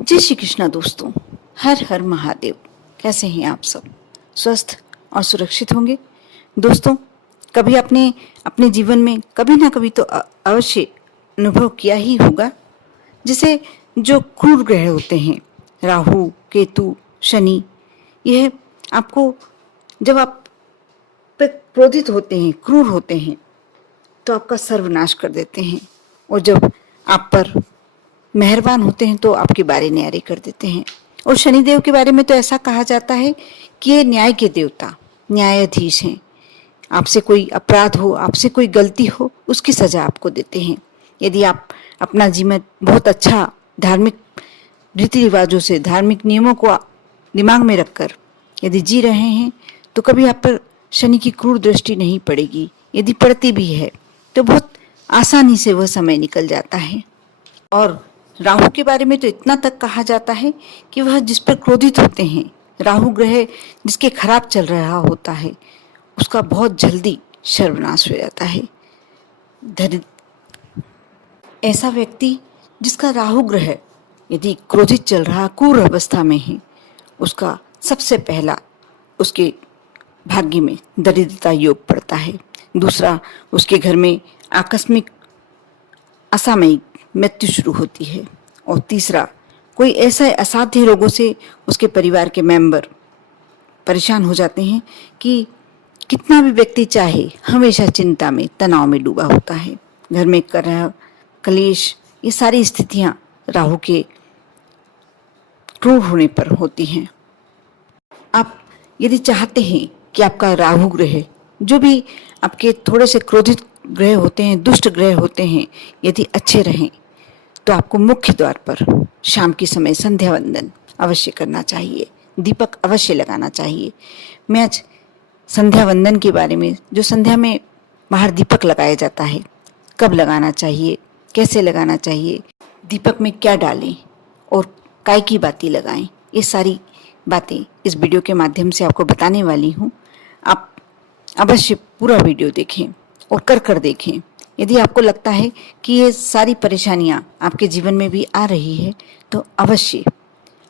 जय श्री कृष्णा दोस्तों। हर हर महादेव। कैसे हैं आप सब? स्वस्थ और सुरक्षित होंगे। दोस्तों, कभी आपने अपने जीवन में कभी ना कभी तो अवश्य अनुभव किया ही होगा, जिसे जो क्रूर ग्रह होते हैं, राहु, केतु, शनि, यह आपको जब आप पे क्रोधित होते हैं, क्रूर होते हैं, तो आपका सर्वनाश कर देते हैं। और जब आप पर मेहरबान होते हैं तो आपके बारे न्यारे कर देते हैं। और शनिदेव के बारे में तो ऐसा कहा जाता है कि ये न्याय के देवता, न्यायाधीश हैं। आपसे कोई अपराध हो, आपसे कोई गलती हो, उसकी सजा आपको देते हैं। यदि आप अपना जीवन बहुत अच्छा धार्मिक रीति रिवाजों से, धार्मिक नियमों को दिमाग में रखकर यदि जी रहे हैं, तो कभी आप पर शनि की क्रूर दृष्टि नहीं पड़ेगी। यदि पड़ती भी है तो बहुत आसानी से वह समय निकल जाता है। और राहु के बारे में तो इतना तक कहा जाता है कि वह जिस पर क्रोधित होते हैं, राहु ग्रह जिसके खराब चल रहा होता है, उसका बहुत जल्दी सर्वनाश हो जाता है। ऐसा व्यक्ति जिसका राहु ग्रह यदि क्रोधित चल रहा, क्रूर अवस्था में है, उसका सबसे पहला उसके भाग्य में दरिद्रता योग पड़ता है। दूसरा, उसके घर में आकस्मिक असामयिक मृत्यु शुरू होती है। और तीसरा, कोई ऐसे असाध्य रोगों से उसके परिवार के मेंबर परेशान हो जाते हैं कि कितना भी व्यक्ति चाहे, हमेशा चिंता में, तनाव में डूबा होता है। घर में कलह, कलेश, ये सारी स्थितियां राहु के क्रूर होने पर होती हैं। आप यदि चाहते हैं कि आपका राहु ग्रह, जो भी आपके थोड़े से क्रोधित ग्रह होते हैं, दुष्ट ग्रह होते हैं, यदि अच्छे रहें, तो आपको मुख्य द्वार पर शाम के समय संध्या वंदन अवश्य करना चाहिए, दीपक अवश्य लगाना चाहिए। मैं आज संध्या वंदन के बारे में, जो संध्या में बाहर दीपक लगाया जाता है, कब लगाना चाहिए, कैसे लगाना चाहिए, दीपक में क्या डालें और काय की बाती लगाएं, ये सारी बातें इस वीडियो के माध्यम से आपको बताने वाली हूँ। आप अवश्य पूरा वीडियो देखें और कर देखें। यदि आपको लगता है कि ये सारी परेशानियां आपके जीवन में भी आ रही है, तो अवश्य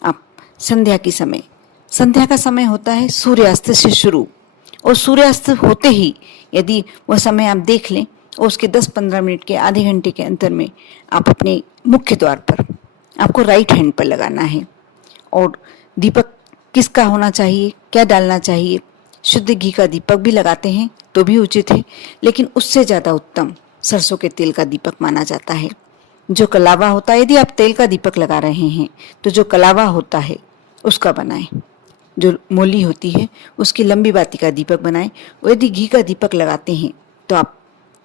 आप संध्या का समय होता है सूर्यास्त से शुरू, और सूर्यास्त होते ही यदि वह समय आप देख लें और उसके 10-15 मिनट के, आधे घंटे के अंतर में आप अपने मुख्य द्वार पर, आपको राइट हैंड पर लगाना है। और दीपक किसका होना चाहिए, क्या डालना चाहिए? शुद्ध घी का दीपक भी लगाते हैं तो भी उचित है, लेकिन उससे ज़्यादा उत्तम सरसों के तेल का दीपक माना जाता है। जो कलावा होता है, यदि आप तेल का दीपक लगा रहे हैं तो जो कलावा होता है उसका बनाएं। जो मोली होती है उसकी लंबी बाती का दीपक बनाएं। और यदि घी का दीपक लगाते हैं तो आप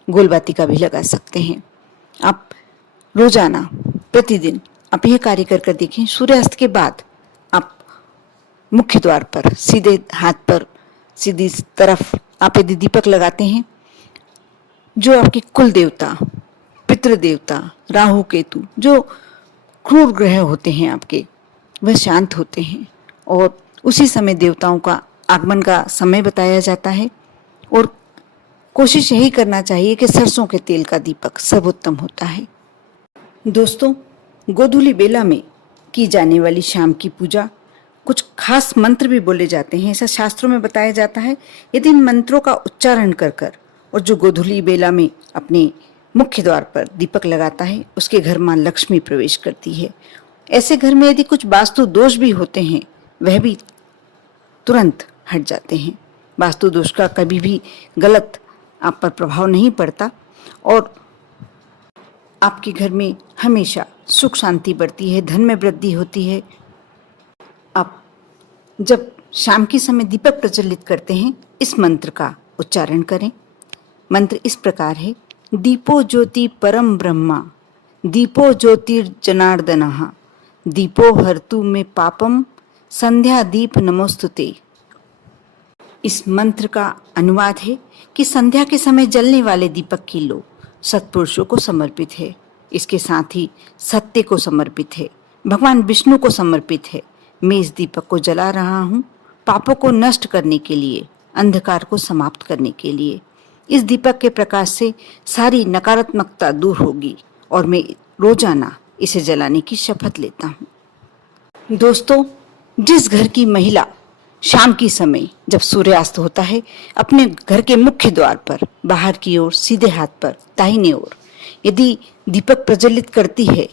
गोल बाती का भी लगा सकते हैं। आप रोजाना, प्रतिदिन आप यह कार्य कर देखें। सूर्यास्त के बाद आप मुख्य द्वार पर सीधे हाथ पर, सीधी तरफ आप यदि दीपक लगाते हैं, जो आपके कुल देवता, पितृ देवता, राहु केतु, जो क्रूर ग्रह होते हैं आपके, वह शांत होते हैं। और उसी समय देवताओं का आगमन का समय बताया जाता है। और कोशिश यही करना चाहिए कि सरसों के तेल का दीपक सर्वोत्तम होता है। दोस्तों, गोधूली बेला में की जाने वाली शाम की पूजा, कुछ खास मंत्र भी बोले जाते हैं, ऐसा शास्त्रों में बताया जाता है। यदि इन मंत्रों का उच्चारण कर और जो गोधूली बेला में अपने मुख्य द्वार पर दीपक लगाता है, उसके घर मां लक्ष्मी प्रवेश करती है। ऐसे घर में यदि कुछ वास्तु दोष भी होते हैं, वह भी तुरंत हट जाते हैं। वास्तु दोष का कभी भी गलत आप पर प्रभाव नहीं पड़ता और आपके घर में हमेशा सुख शांति बढ़ती है, धन में वृद्धि होती है। आप जब शाम के समय दीपक प्रज्वलित करते हैं, इस मंत्र का उच्चारण करें। मंत्र इस प्रकार है: दीपो ज्योति परम ब्रह्मा, दीपो ज्योतिर्जनार्दनः, दीपो हर्तु में पापम, संध्या दीप नमोस्तुते। इस मंत्र का अनुवाद है कि संध्या के समय जलने वाले दीपक की लो सत्पुरुषों को समर्पित है। इसके साथ ही सत्य को समर्पित है, भगवान विष्णु को समर्पित है। मैं इस दीपक को जला रहा हूँ पापों को नष्ट करने के लिए, अंधकार को समाप्त करने के लिए। इस दीपक के प्रकाश से सारी नकारात्मकता दूर होगी और मैं रोजाना इसे जलाने की शपथ लेता हूँ। दोस्तों, जिस घर की महिला शाम की समय जब सूर्यास्त होता है अपने घर के मुख्य द्वार पर बाहर की ओर सीधे हाथ पर दाहिने ओर यदि दीपक प्रज्वलित करती है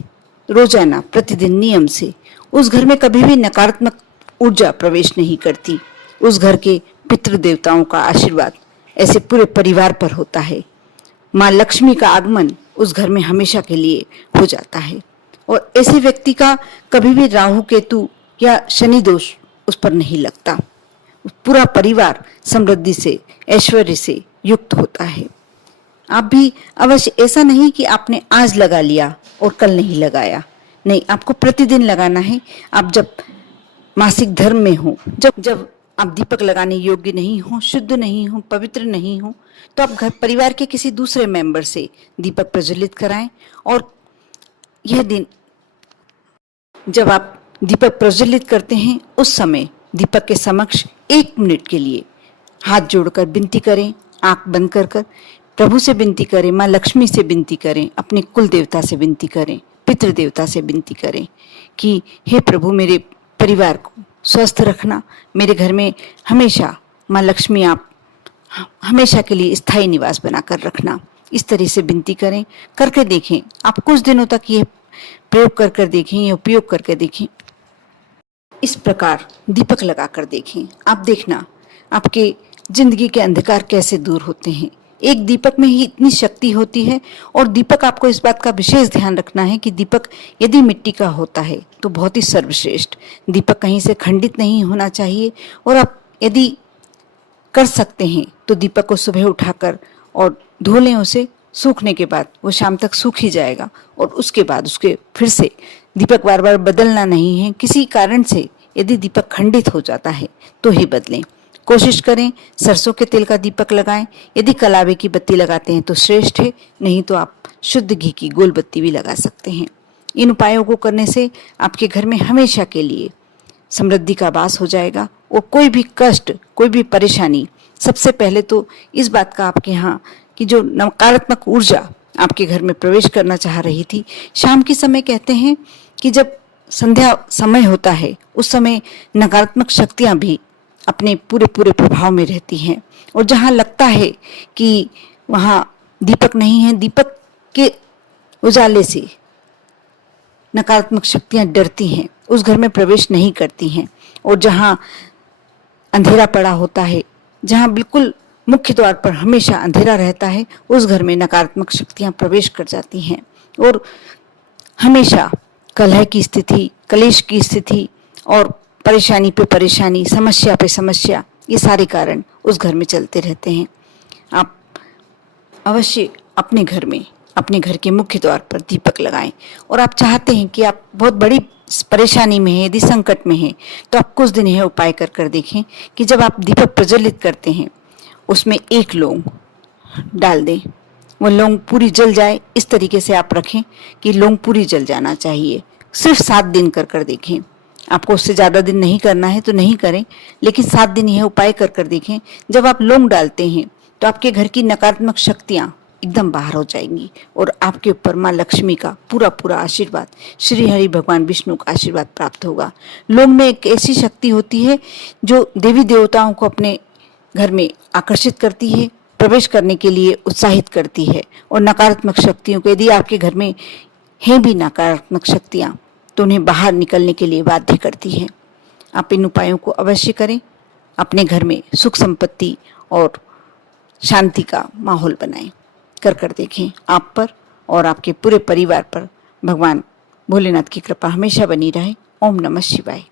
रोजाना प्रतिदिन नियम से, उस घर में कभी भी नकारात्मक ऊर्जा प्रवेश नहीं करती। उस घर के पितृ देवताओं का आशीर्वाद ऐसे पूरे परिवार पर होता है। माँ लक्ष्मी का आगमन उस घर में हमेशा के लिए हो जाता है और ऐसे व्यक्ति का कभी भी राहु केतु या शनि दोष उस पर नहीं लगता। पूरा परिवार समृद्धि से ऐश्वर्य से युक्त होता है। आप भी अवश्य, ऐसा नहीं कि आपने आज लगा लिया और कल नहीं लगाया, नहीं, आपको प्रतिदिन लगाना है। आप जब मासिक धर्म में हो, जब आप दीपक लगाने योग्य नहीं हो, शुद्ध नहीं हो, पवित्र नहीं हो, तो आप घर परिवार के किसी दूसरे मेंबर से दीपक प्रज्वलित कराएं और यह दिन जब आप दीपक प्रज्वलित करते हैं उस समय दीपक के समक्ष 1 मिनट के लिए हाथ जोड़कर विनती करें, आंख बंद कर प्रभु से विनती करें, माँ लक्ष्मी से विनती करें, अपने कुल देवता से विनती करें, पितृ देवता से विनती करें कि हे प्रभु, मेरे परिवार को स्वस्थ रखना, मेरे घर में हमेशा माँ लक्ष्मी आप हमेशा के लिए स्थायी निवास बनाकर रखना। इस तरह से विनती करें, करके देखें। आप कुछ दिनों तक ये प्रयोग कर देखें, ये उपयोग करके देखें। इस प्रकार दीपक लगा कर देखें। आप देखना आपके जिंदगी के अंधकार कैसे दूर होते हैं। एक दीपक में ही इतनी शक्ति होती है। और दीपक, आपको इस बात का विशेष ध्यान रखना है कि दीपक यदि मिट्टी का होता है तो बहुत ही सर्वश्रेष्ठ। दीपक कहीं से खंडित नहीं होना चाहिए। और आप यदि कर सकते हैं तो दीपक को सुबह उठाकर और धो लें। उसे सूखने के बाद वो शाम तक सूख ही जाएगा और उसके बाद उसके फिर से दीपक बार बार बदलना नहीं है। किसी कारण से यदि दीपक खंडित हो जाता है तो ही बदलें। कोशिश करें सरसों के तेल का दीपक लगाएं। यदि कलावे की बत्ती लगाते हैं तो श्रेष्ठ है, नहीं तो आप शुद्ध घी की गोल बत्ती भी लगा सकते हैं। इन उपायों को करने से आपके घर में हमेशा के लिए समृद्धि का वास हो जाएगा और कोई भी कष्ट, कोई भी परेशानी, सबसे पहले तो इस बात का आपके यहाँ कि जो नकारात्मक ऊर्जा आपके घर में प्रवेश करना चाह रही थी, शाम के समय कहते हैं कि जब संध्या समय होता है उस समय नकारात्मक शक्तियां भी अपने पूरे प्रभाव में रहती हैं। और जहाँ लगता है कि वहाँ दीपक नहीं है, दीपक के उजाले से नकारात्मक शक्तियां डरती हैं, उस घर में प्रवेश नहीं करती हैं। और जहाँ अंधेरा पड़ा होता है, जहाँ बिल्कुल मुख्य द्वार पर हमेशा अंधेरा रहता है, उस घर में नकारात्मक शक्तियां प्रवेश कर जाती हैं और हमेशा कलह की स्थिति, कलेश की स्थिति और परेशानी पे परेशानी, समस्या पे समस्या, ये सारे कारण उस घर में चलते रहते हैं। आप अवश्य अपने घर में, अपने घर के मुख्य द्वार पर दीपक लगाएं। और आप चाहते हैं कि आप बहुत बड़ी परेशानी में हैं, यदि संकट में हैं, तो आप कुछ दिन यह उपाय कर देखें कि जब आप दीपक प्रज्वलित करते हैं उसमें 1 लौंग डाल दें। वो लौंग पूरी जल जाए, इस तरीके से आप रखें कि लौंग पूरी जल जाना चाहिए। सिर्फ 7 दिन कर देखें। आपको उससे ज़्यादा दिन नहीं करना है तो नहीं करें, लेकिन 7 दिन यह उपाय कर देखें। जब आप लौंग डालते हैं तो आपके घर की नकारात्मक शक्तियाँ एकदम बाहर हो जाएंगी और आपके ऊपर माँ लक्ष्मी का पूरा आशीर्वाद, श्री हरि भगवान विष्णु का आशीर्वाद प्राप्त होगा। लौंग में एक ऐसी शक्ति होती है जो देवी देवताओं को अपने घर में आकर्षित करती है, प्रवेश करने के लिए उत्साहित करती है। और नकारात्मक शक्तियों को, यदि आपके घर में हैं भी नकारात्मक शक्तियाँ, तो उन्हें बाहर निकलने के लिए बाध्य करती हैं। आप इन उपायों को अवश्य करें। अपने घर में सुख संपत्ति और शांति का माहौल बनाएं। कर देखें। आप पर और आपके पूरे परिवार पर भगवान भोलेनाथ की कृपा हमेशा बनी रहे। ओम नमः शिवाय।